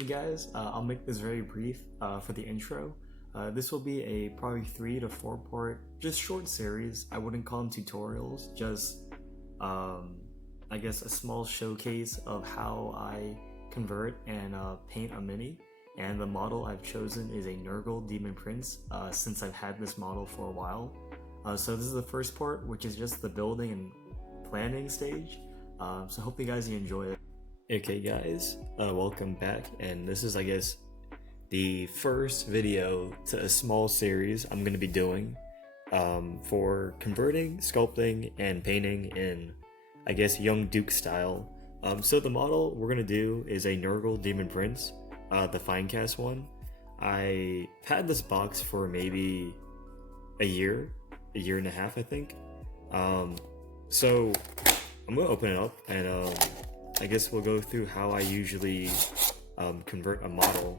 Hey guys, I'll make this very brief for the intro. This will be a probably 3 to 4 part, just short series. I wouldn't call them tutorials, just I guess a small showcase of how I convert and paint a mini. And the model I've chosen is a Nurgle Daemon Prince since I've had this model for a while. So this is the first part, which is just the building and planning stage. So hope you guys enjoy it. Okay guys, welcome back, and this is I guess the first video to a small series I'm going to be doing for converting, sculpting, and painting in I guess young Duke style. So the model we're going to do is a Nurgle Daemon Prince, the Finecast one. I had this box for maybe a year and a half I think. So I'm going to open it up and I guess we'll go through how I usually convert a model.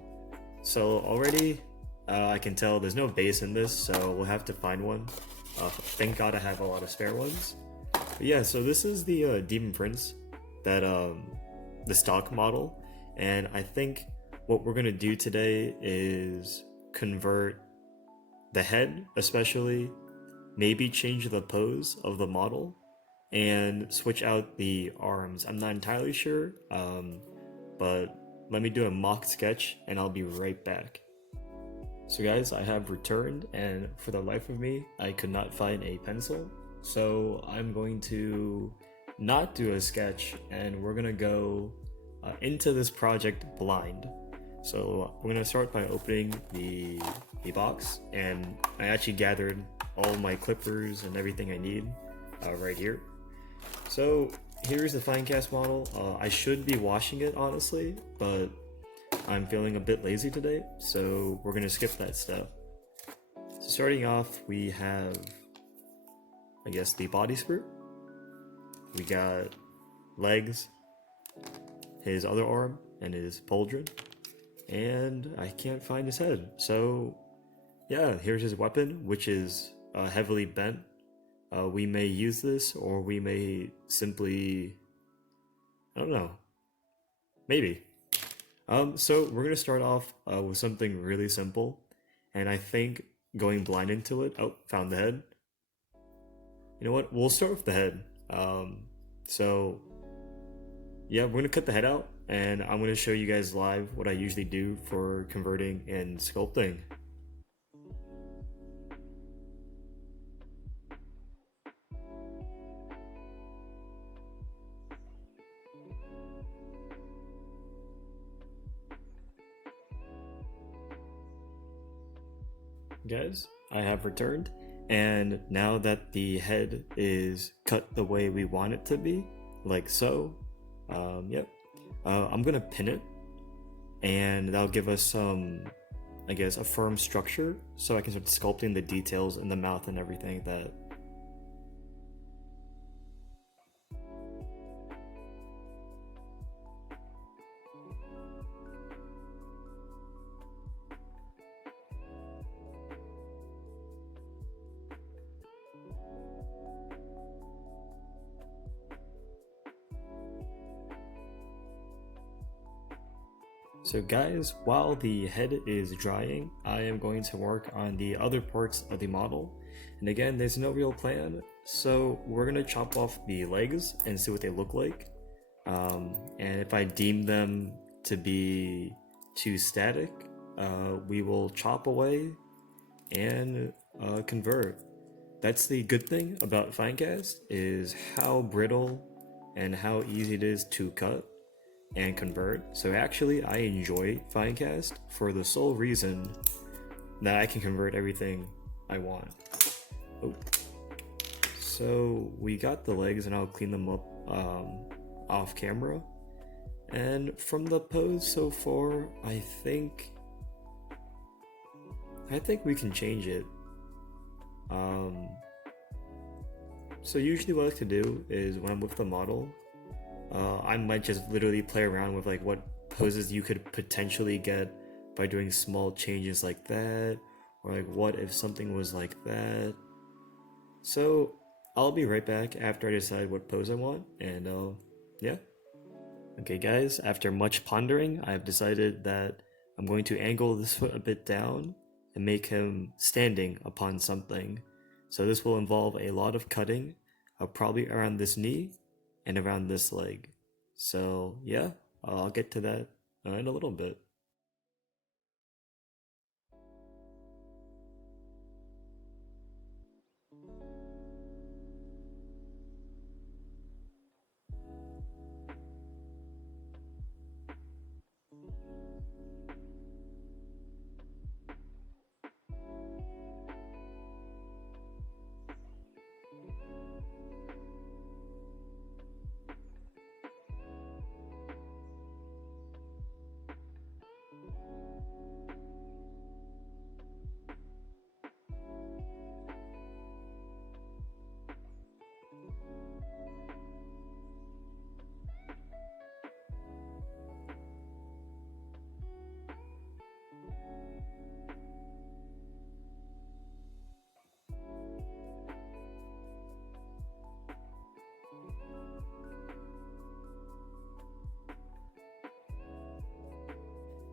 So already I can tell there's no base in this, so we'll have to find one. Thank God I have a lot of spare ones. But yeah, so this is the Daemon Prince, that the stock model, and I think what we're gonna do today is convert the head, especially, maybe change the pose of the model, and switch out the arms. I'm not entirely sure, but let me do a mock sketch and I'll be right back. So guys, I have returned, and for the life of me, I could not find a pencil. So I'm going to not do a sketch, and we're gonna go into this project blind. So we're gonna start by opening the box, and I actually gathered all my clippers and everything I need right here. So here's the Finecast model. I should be washing it honestly, but I'm feeling a bit lazy today, so we're gonna skip that step. So starting off, we have, I guess, the body sprue. We got legs, his other arm, and his pauldron, and I can't find his head. So yeah, here's his weapon, which is heavily bent. We may use this, or we may simply, I don't know, maybe. So we're gonna start off with something really simple, and I think going blind into it. Oh, found the head. You know what? We'll start with the head. So yeah, we're gonna cut the head out, and I'm gonna show you guys live what I usually do for converting and sculpting. Guys, I have returned, and now that the head is cut the way we want it to be, like so, yep, I'm gonna pin it, and that'll give us some, I guess, a firm structure, so I can start sculpting the details in the mouth and everything that. So guys, while the head is drying, I am going to work on the other parts of the model. And again, there's no real plan, so we're gonna chop off the legs and see what they look like. And if I deem them to be too static, we will chop away and convert. That's the good thing about Finecast, is how brittle and how easy it is to cut and convert. So actually I enjoy Finecast for the sole reason that I can convert everything I want. Oh. So we got the legs, and I'll clean them up off camera. And from the pose so far, I think we can change it. So usually what I like to do is, when I'm with the model, I might just literally play around with like what poses you could potentially get by doing small changes like that, or like what if something was like that. So I'll be right back after I decide what pose I want, and yeah. Okay guys, after much pondering, I've decided that I'm going to angle this foot a bit down and make him standing upon something. So this will involve a lot of cutting, probably around this knee and around this leg. So yeah, I'll get to that in a little bit.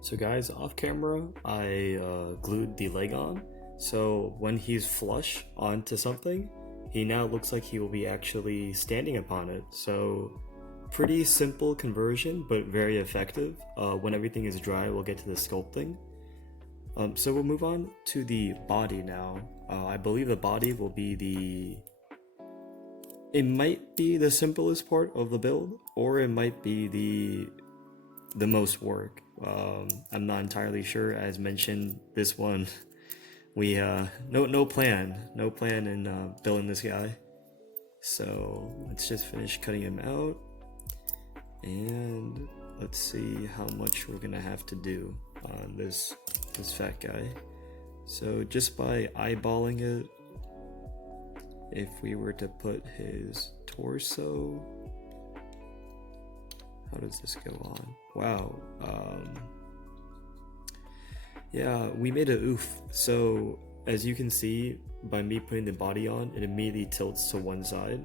So guys, off camera, I glued the leg on, so when he's flush onto something, he now looks like he will be actually standing upon it. So pretty simple conversion, but very effective. When everything is dry, we'll get to the sculpting. So we'll move on to the body now. I believe the body will be it might be the simplest part of the build, or it might be the most work. I'm not entirely sure. As mentioned, this one we no plan in building this guy. So let's just finish cutting him out, and let's see how much we're gonna have to do on this fat guy. So just by eyeballing it, if we were to put his torso, how does this go on? Wow. Yeah, we made a oof. So as you can see, by me putting the body on, it immediately tilts to one side.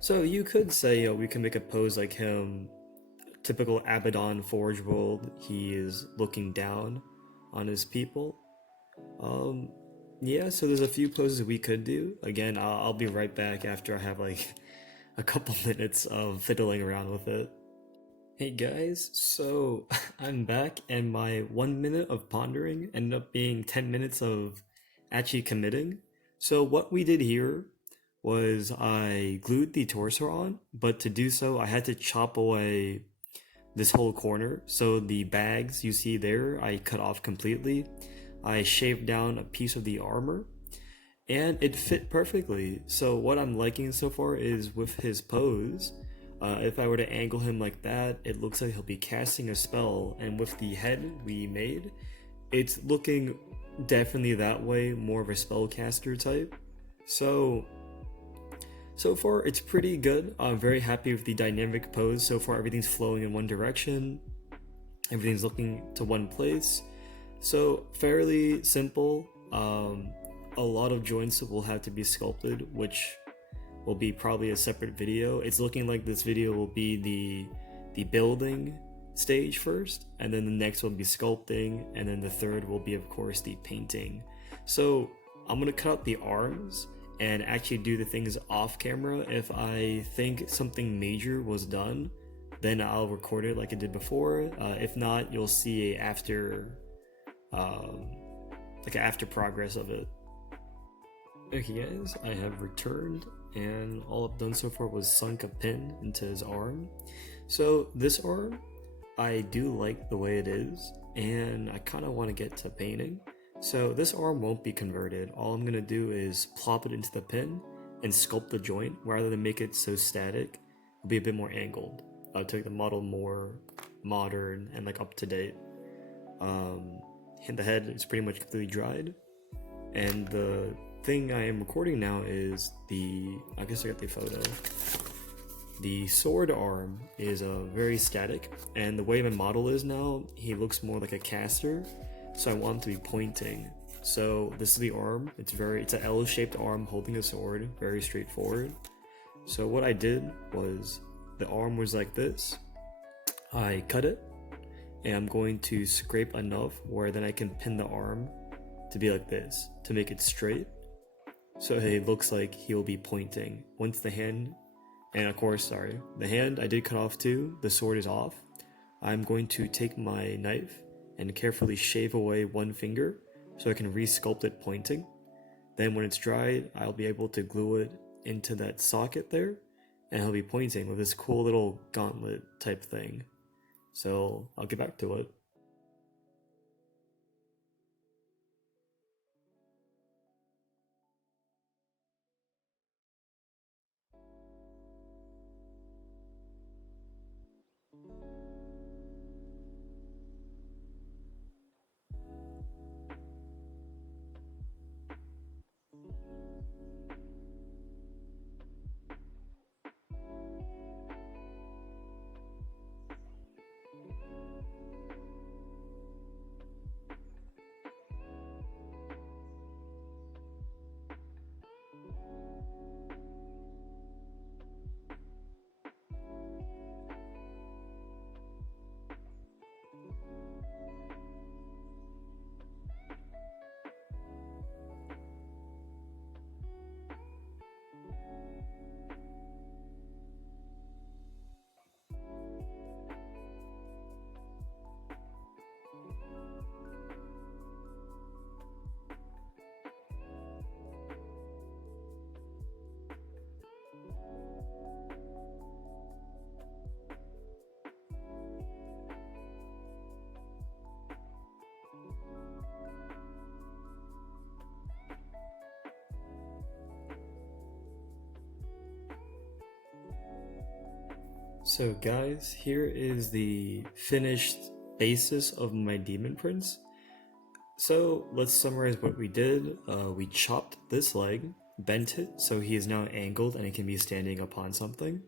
So you could say we can make a pose like him, typical Abaddon Forge world. He is looking down on his people. Yeah, so there's a few poses we could do. Again, I'll be right back after I have like a couple minutes of fiddling around with it. Hey guys, so I'm back, and my 1 minute of pondering ended up being 10 minutes of actually committing. So what we did here was I glued the torso on, but to do so I had to chop away this whole corner. So the bags you see there, I cut off completely. I shaved down a piece of the armor, and it fit perfectly. So what I'm liking so far is with his pose, if I were to angle him like that, it looks like he'll be casting a spell, and with the head we made, it's looking definitely that way, more of a spellcaster type. So far it's pretty good. I'm very happy with the dynamic pose. So far everything's flowing in one direction, everything's looking to one place. So fairly simple. A lot of joints will have to be sculpted, which will be probably a separate video. It's looking like this video will be the building stage first, and then the next will be sculpting, and then the third will be, of course, the painting. So I'm gonna cut out the arms and actually do the things off camera. If I think something major was done, then I'll record it like I did before. If not, you'll see a after progress of it. Okay guys, I have returned, and all I've done so far was sunk a pin into his arm. So this arm, I do like the way it is, and I kind of want to get to painting. So this arm won't be converted. All I'm going to do is plop it into the pin and sculpt the joint. Rather than make it so static, it'll be a bit more angled to make the model more modern and like up to date. And the head is pretty much completely dried, and the thing I am recording now is I guess I got the photo. The sword arm is very static, and the way my model is now, he looks more like a caster, so I want him to be pointing. So this is the arm. It's an L-shaped arm holding a sword, very straightforward. So what I did was, the arm was like this, I cut it, and I'm going to scrape enough where then I can pin the arm to be like this to make it straight. So it looks like he'll be pointing. Once the hand, and of course, sorry, the hand I did cut off too, the sword is off. I'm going to take my knife and carefully shave away one finger so I can re-sculpt it pointing. Then when it's dried, I'll be able to glue it into that socket there, and he'll be pointing with this cool little gauntlet type thing. So I'll get back to it. So guys, here is the finished basis of my Demon Prince. So let's summarize what we did. We chopped this leg, bent it so he is now angled and he can be standing upon something.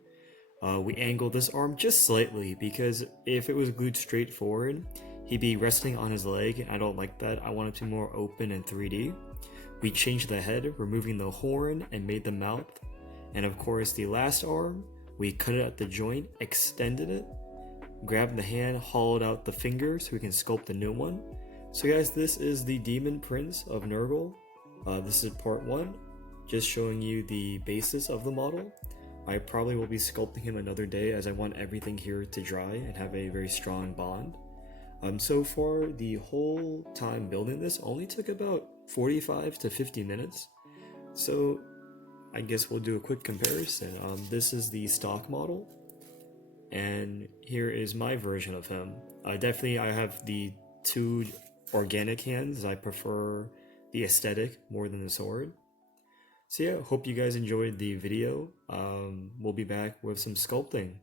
We angled this arm just slightly because if it was glued straight forward, he'd be resting on his leg, and I don't like that. I want it to be more open and 3D. We changed the head, removing the horn, and made the mouth. And of course, the last arm, we cut it at the joint, extended it, grabbed the hand, hollowed out the finger so we can sculpt a new one. So guys, this is the Demon Prince of Nurgle. This is part 1, just showing you the basis of the model. I probably will be sculpting him another day as I want everything here to dry and have a very strong bond. So far, the whole time building this only took about 45 to 50 minutes. So I guess we'll do a quick comparison. This is the stock model, and here is my version of him. Definitely I have the 2 organic hands. I prefer the aesthetic more than the sword. So yeah, hope you guys enjoyed the video. We'll be back with some sculpting.